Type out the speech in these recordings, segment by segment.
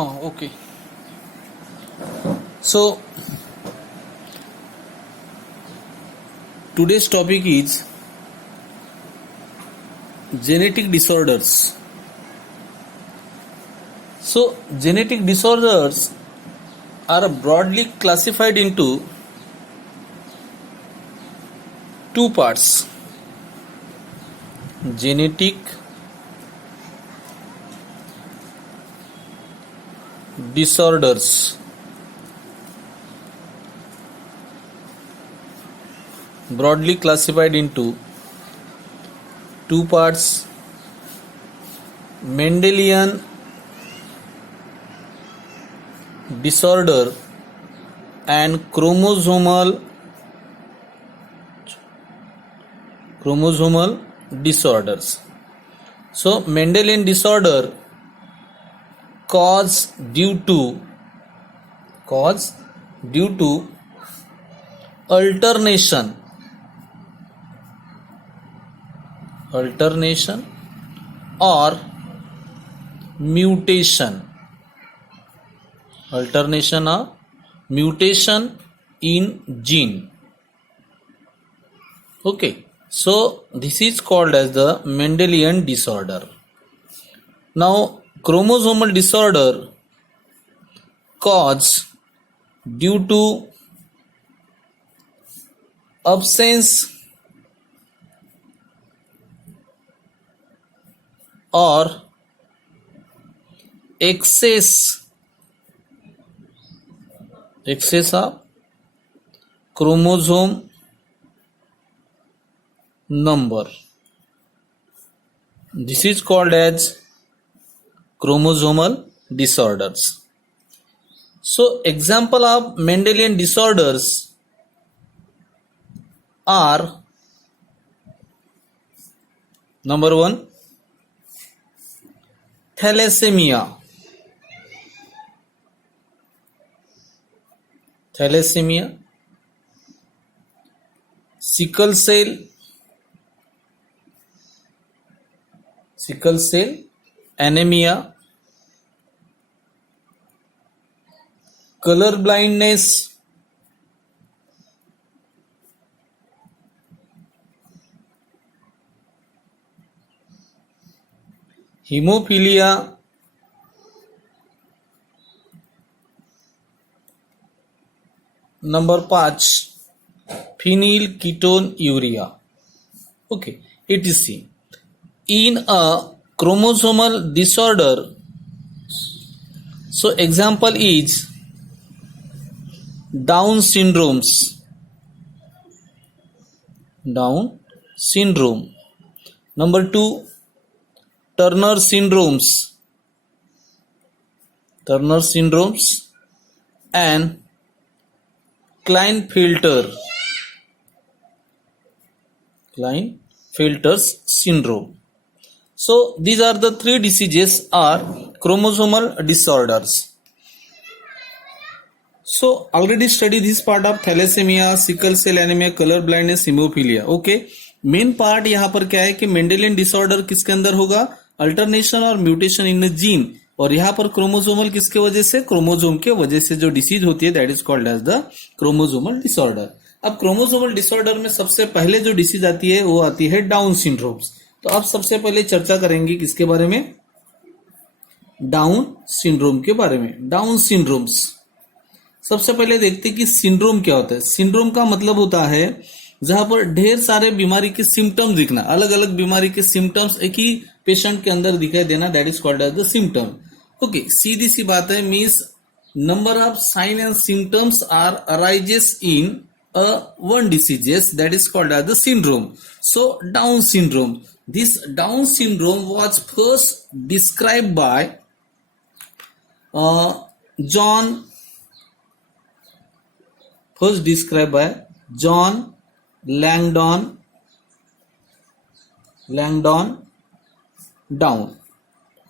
Oh, okay. So today's topic is genetic disorders. So genetic disorders are broadly classified into two parts: genetic disorders, broadly classified into two parts: Mendelian disorder and chromosomal disorders. So Mendelian disorder cause due to alternation or mutation in gene. Okay, so this is called as the Mendelian disorder. Now chromosomal disorder cause due to absence or excess of chromosome number. This is called as chromosomal disorders. So example of Mendelian disorders are: number 1, thalassemia, sickle cell anemia, color blindness, hemophilia, number 5, phenylketonuria. Okay, etc. In a chromosomal disorder, so example is Down syndrome. Number 2, Turner syndromes, and Klinefelter's syndrome. So these are the three diseases are chromosomal disorders. So already study this part of thalassemia, sickle cell anemia, color blindness, hemophilia. Okay, main part यहाँ पर क्या है कि Mendelian disorder किसके अंदर होगा? Alternation और mutation in gene. और यहाँ पर क्रोमोसोमल किसके वजह से? क्रोमोसोम के वजह से जो डिसीज होती है that is called as the chromosomal disorder. अब क्रोमोसोमल डिसऑर्डर में सबसे पहले जो डिसीज आती है वो आती है डाउन सिंड्रोम्स. तो अब सबसे पहले चर्चा करेंगे किसके बारे में? डाउन सिंड्रोम के बारे में. डाउन सिंड्रोम्स सबसे पहले देखते कि सिंड्रोम क्या होता है. सिंड्रोम का मतलब होता है जहां पर ढेर सारे बीमारी के सिम्टम्स दिखना, अलग अलग बीमारी के सिम्टम्स एक ही पेशेंट के अंदर दिखाई देना, that is called as the symptom. Okay, सीधी सी बात है, means number of sign and symptoms are arises in one diseases, that is called as the syndrome. So Down syndrome, this Down syndrome was first described by John Langdon Down.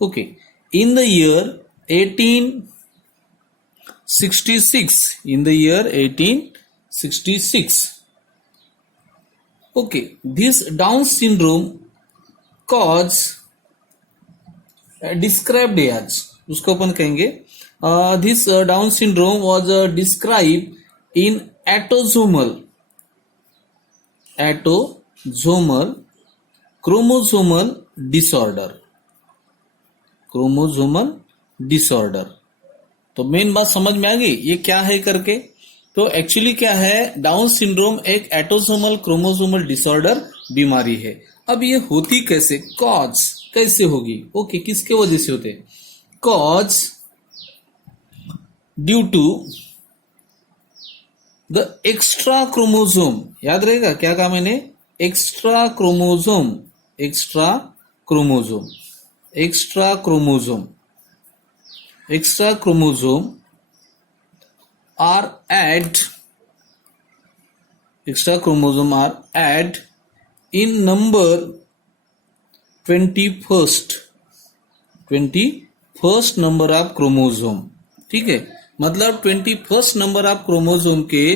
Okay, in the year 1866. Okay, this Down syndrome cause described as उसको अपन कहेंगे this Down syndrome was describe in autosomal chromosomal disorder. तो main बात समझ में आ गई ये क्या है करके। तो एक्चुअली क्या है, डाउन सिंड्रोम एक एटोसोमल क्रोमोसोमल डिसऑर्डर बीमारी है। अब ये होती कैसे, कॉज कैसे होगी, ओके किसके वजह से होते, cause due to the extra chromosome, याद रहेगा क्या कहा मैंने, extra chromosome are add in number 21st number of chromosome. ठीक है, मतलब 21st नंबर ऑफ क्रोमोसोम के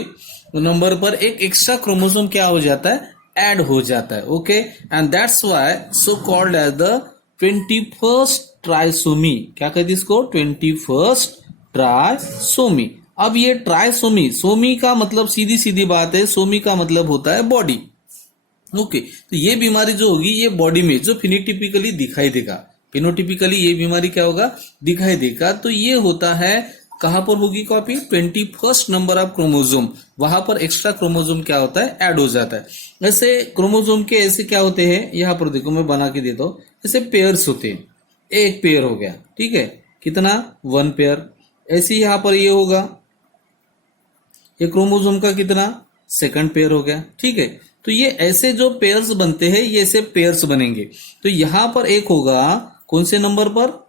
नंबर पर एक एक्स्ट्रा क्रोमोसोम क्या हो जाता है, ऐड हो जाता है। Okay, and that's why so called as the 21st trisomy. क्या कहते इसको, 21st ट्राइसोमी। अब ये ट्राइसोमी, सोमी का मतलब सीधी सीधी बात है, सोमी का मतलब होता है बॉडी। ओके, तो ये बीमारी जो होगी ये बॉडी में जो फिनोटिपिकली दिखाई देगा, फिनोटिपिकली ये बीमारी क्या होगा, दिखाई देगा। तो ये होता है कहां पर होगी copy, 21st number of chromosome, वहां पर एक्स्ट्रा क्रोमोसोम क्या होता है, ऐड हो जाता है। ऐसे क्रोमोसोम के ऐसे क्या होते हैं, यहां पर देखो मैं बना के देता हूं, ऐसे पेयर्स होते हैं, एक पेयर हो गया, ठीक है, कितना, 1 पेयर। ऐसे यहां पर ये होगा, ये क्रोमोसोम का कितना, 2nd पेयर हो गया। ठीक है, तो ये ऐसे जो पेयर्स बनते हैं ये ऐसे पेयर्स बनेंगे। तो यहां पर एक होगा कौन से नंबर पर,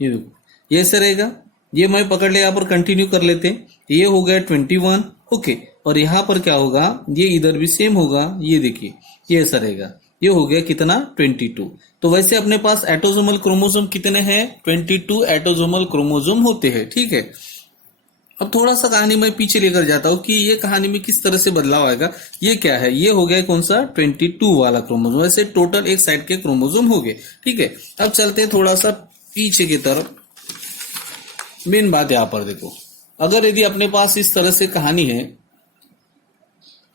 ये देखो ये ऐसे रहेगा, ये मैं पकड़ लिया, यहाँ पर कंटिन्यू कर लेते हैं, ये हो गया 21। ओके, और यहां पर क्या होगा, ये इधर भी सेम होगा, ये देखिए ये ऐसा रहेगा, ये हो गया कितना, 22। तो वैसे अपने पास एटोसोमल क्रोमोसोम कितने हैं, 22 एटोसोमल क्रोमोसोम होते हैं। ठीक है, अब थोड़ा सा कहानी मैं पीछे लेकर जाता हूं कि ये कहानी में किस तरह से बदलाव आएगा। ये क्या है, ये हो गया कौन सा, 22 वाला क्रोमोसोम। वैसे टोटल एक साइड के क्रोमोसोम हो गए। ठीक है, अब चलते हैं थोड़ा सा पीछे की तरफ। मेन बात यहां पर देखो, अगर यदि अपने पास इस तरह से कहानी है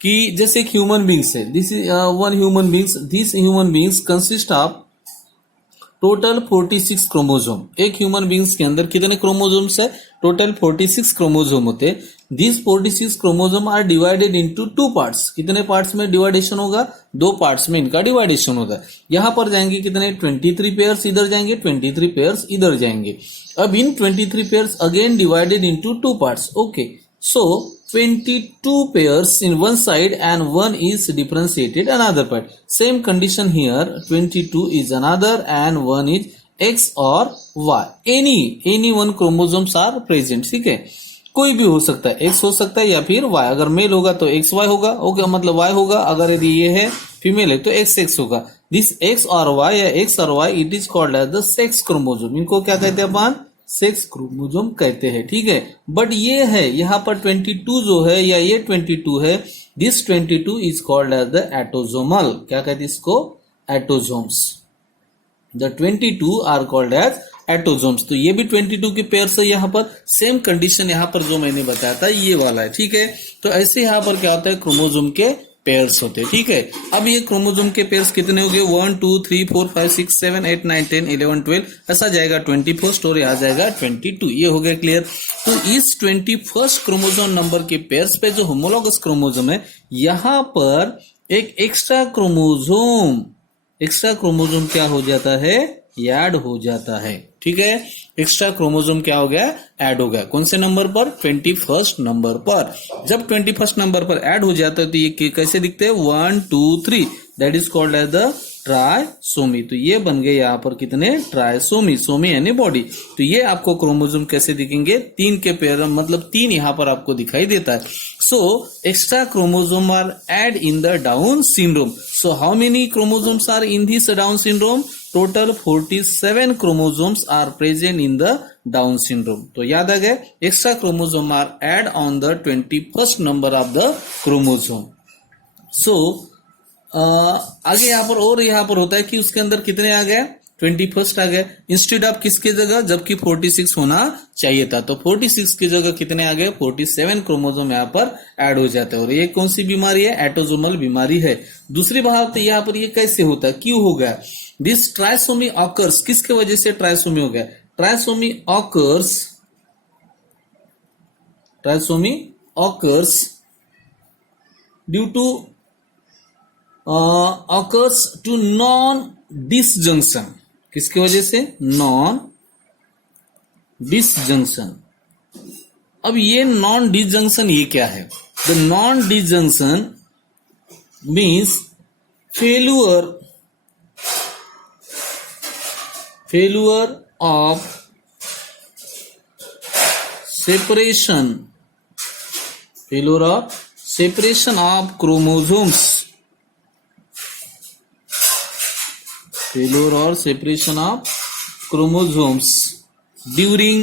कि जैसे एक ह्यूमन बींग्स है, this is one human beings, this human beings consist of total 46 chromosome. एक ह्यूमन बींग्स के अंदर कितने क्रोमोसोम्स है, टोटल 46 क्रोमोसोम होते हैं। This 46 chromosome are divided into 2 parts. कितने पार्ट्स में डिवाइडेशन होगा, 2 पार्ट्स में इनका डिवाइडेशन होगा। यहां पर जाएंगे कितने, 23 पेयर्स इधर जाएंगे, 23 पेयर्स इधर जाएंगे। अब इन 23 pairs again divided into 2 parts. Okay, so 22 pairs in one side and 1 is differentiated another part. Same condition here, 22 is another and 1 is X or Y. Any one chromosomes are present. ठीक है, कोई भी हो सकता है, X हो सकता है या फिर Y। अगर मेल होगा तो XY होगा, ओके मतलब Y होगा। अगर यदि ये है फीमेल है तो XX होगा। दिस X और Y या X और Y it is called as the sex chromosome. इनको क्या कहते हैं अपन, सेक्स क्रोमोसोम कहते हैं। ठीक है, बट ये है यहाँ पर 22 जो है या ये 22 है, this 22 is called as the autosomal. क्या कहते हैं इसको, autosomes. The 22 are called as autosomes. तो ये भी 22 के पेयर से यहाँ पर सेम कंडीशन यहाँ पर जो मैंने बताया था ये वाला है। ठीक है, तो ऐसे यहाँ पर क्या होता है, क्रोमोसोम के पेयर्स होते हैं। ठीक है, अब ये क्रोमोसोम के पेयर्स कितने हो गए, 1 2 3 4 5 6 7 8 9 10 11 12, ऐसा जाएगा 21st और आ जाएगा 22। ये हो गया क्लियर। तो इस 21st क्रोमोसोम नंबर के पेयर्स पे जो होमोलॉगस क्रोमोसोम है, यहां पर एक एक्स्ट्रा क्रोमोसोम क्या हो जाता है, ऐड हो जाता है। ठीक है, एक्स्ट्रा क्रोमोसोम क्या हो गया, ऐड हो गया। कौन से नंबर पर, 21st नंबर पर। जब 21st नंबर पर ऐड हो जाता है तो ये कैसे दिखते हैं, 1 2 3, that is called as the trisomy. तो ये बन गए यहाँ पर कितने, ट्राइसोमी, सोमी यानी बॉडी। तो ये आपको क्रोमोसोम कैसे दिखेंगे, 3 के पेयर, मतलब 3 यहाँ पर आपको दिखाई देता है। So extra chromosome are add in the Down syndrome. So how many chromosomes are in this Down syndrome, total 47 chromosomes are present in the Down syndrome. तो याद आ गए, extra chromosome are add on the 21st number of the chromosome. So आगे यहाँ पर और यहाँ पर होता है कि उसके अंदर कितने आ गए, 21 आ गया। इंस्टेड ऑफ किसके जगह, जबकि 46 होना चाहिए था, तो 46 की जगह कितने आ गए, 47 क्रोमोसोम यहाँ पर ऐड हो जाते हैं। और ये कौन सी बीमारी है, एटोसोमल बीमारी है। दूसरी बात यहाँ पर ये कैसे होता है, क्यों हो गया, दिस ट्राइसोमी ऑकर्स, किसके वजह से ट्राइसोमी हो गया, trisomy occurs due to occurs to non disjunction, किसकी वजह से, नॉन डिसजंक्शन। अब ये नॉन डिसजंक्शन ये क्या है, the non disjunction means failure of separation of chromosomes, failure or separation of chromosomes during